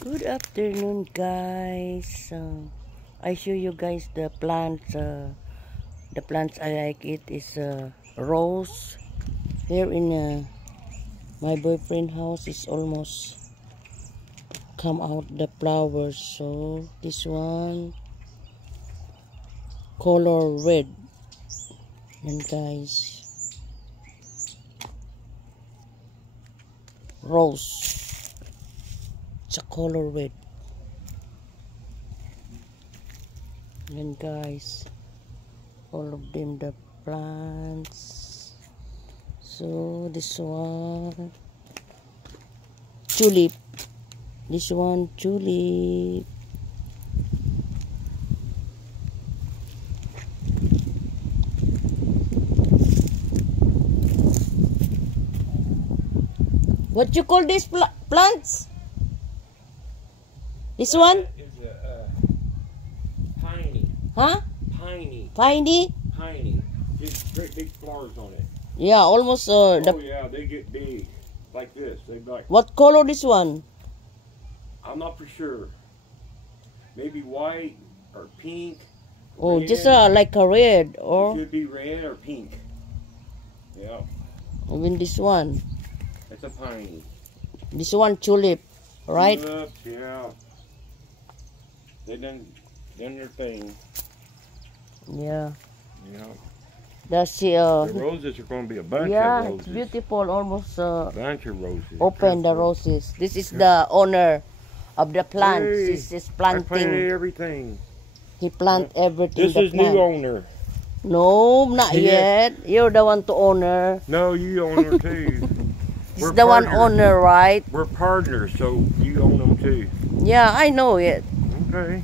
Good afternoon, guys. I show you guys the plants. The plants I like it is rose. Here in my boyfriend house is almost come out the flowers. So this one color red. And guys, rose. It's a color red. And guys, all of them the plants. So this one tulip. This one tulip. What you call these plants? This one? It's a piney. Huh? Piney. Piney? Piney. Just great big flowers on it. Yeah, almost Oh yeah, they get big. Like this. They like. What color this one? I'm not for sure. Maybe white or pink. Oh, red. just like a red It or could be red or pink. Yeah. even this one. It's a piney. This one tulip, right? Tulips, yeah. They done their thing. Yeah. Yeah. That's The roses are going to be a bunch yeah, of it's roses. beautiful. Almost Bunch of roses. open the roses. This is the owner of the plants. Hey, This is I planting. planted everything. He plant everything. This the is plant. new owner. No, not Yeah. yet. You're the one to owner. No, you own her too. He's the one owner, right? We're partners, so you own them too. Yeah, I know it. Okay.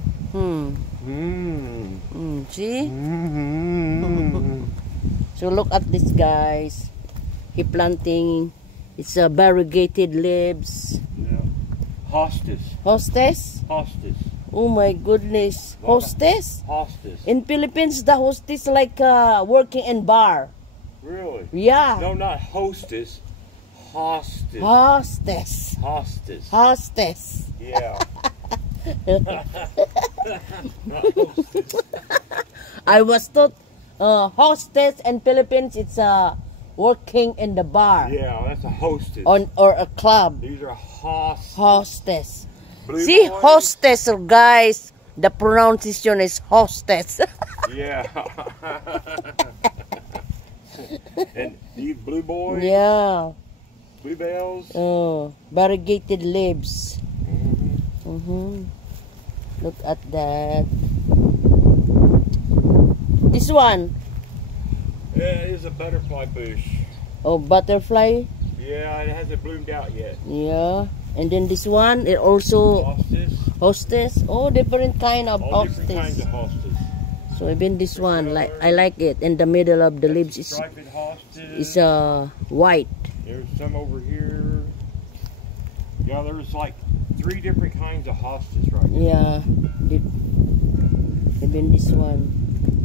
See? Mm-hmm. So look at this, guys. He planting. It's a variegated leaves. Yeah. Hostas. Hostess? Hostas. Oh my goodness. Hostess? Hostas. In Philippines, the hostess like working in bar. Really? Yeah. No, not hostess. Hostas. Hostess. Hostas. Hostess. Yeah. I was taught hostess in Philippines, it's working in the bar. Yeah, that's a hostess. Or a club. These are hostas. Hostess. Blue See, boys? hostess, guys. The pronunciation is hostess. Yeah. And these blue boys, Yeah. bluebells. Oh, variegated leaves. Mm-hmm. Look at that. This one. Yeah, it is a butterfly bush. Oh, butterfly. Yeah, it hasn't bloomed out yet. Yeah. And then this one, it also Hostas. hostess. Oh, different kind of All different kinds hostess. of hostas. So even this one, like I like it. In the middle of the leaves is Striped hostas. white. There's some over here. Yeah, there's like 3 different kinds of hostas right here. Yeah. Even this one.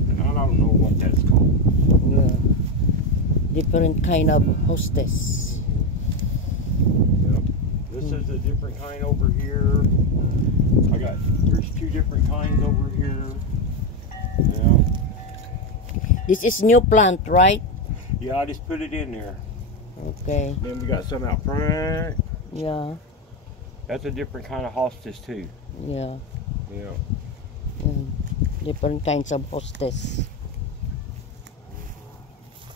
And I don't know what that's called. Yeah. Different kind of hostess. Yep. This is a different kind over here. There's 2 different kinds over here. Yeah. This is new plant, right? Yeah, I just put it in there. Okay. Then we got some out front. Yeah. That's a different kind of hostas too. Yeah. Yeah. Different kinds of hostess.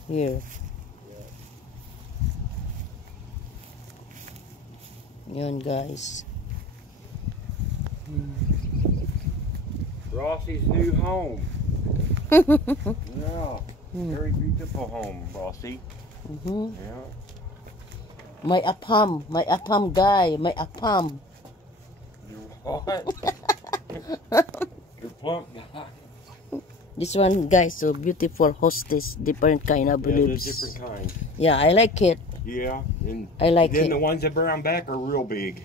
Here. Yun, guys. Rossi's new home. Yeah. Very beautiful home, Rossi. Yeah. My apam guy, my apam. You're what? You're plump guy. This one, guys, so beautiful hostess, different kind of Yeah, there's leaves. different kinds. Yeah, I like it. Yeah, and I like then it. the ones that brown back are real big.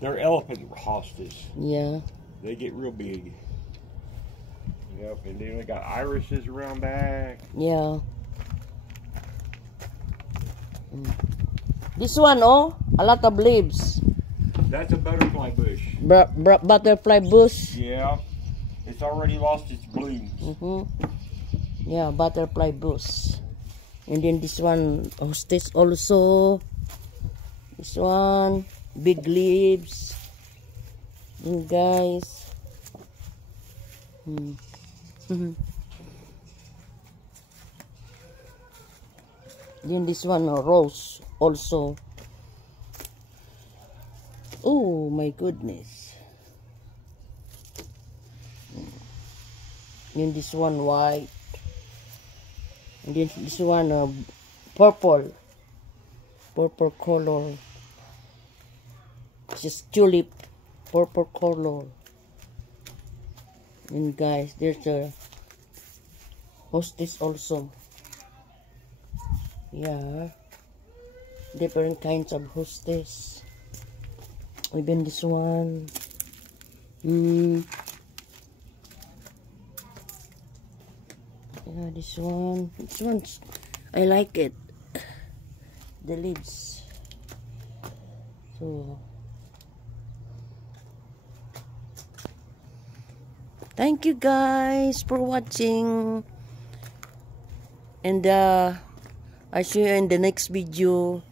They're elephant hostas. Yeah. They get real big. Yep, and then we got irises around back. Yeah. This one, oh, a lot of leaves. That's a butterfly bush. Butterfly bush. Yeah. It's already lost its blooms. Yeah, butterfly bush. And then this one, hostess also. This one, big leaves. And guys. Then this one, rose also. Oh my goodness. Then this one white. And then this one purple. Purple color. This is tulip. Purple color. And guys, there's a hostess also. Yeah. Different kinds of hostess. Even this one. Yeah, this one. This one's, I like it. The leaves. So, thank you guys for watching. And I see you in the next video.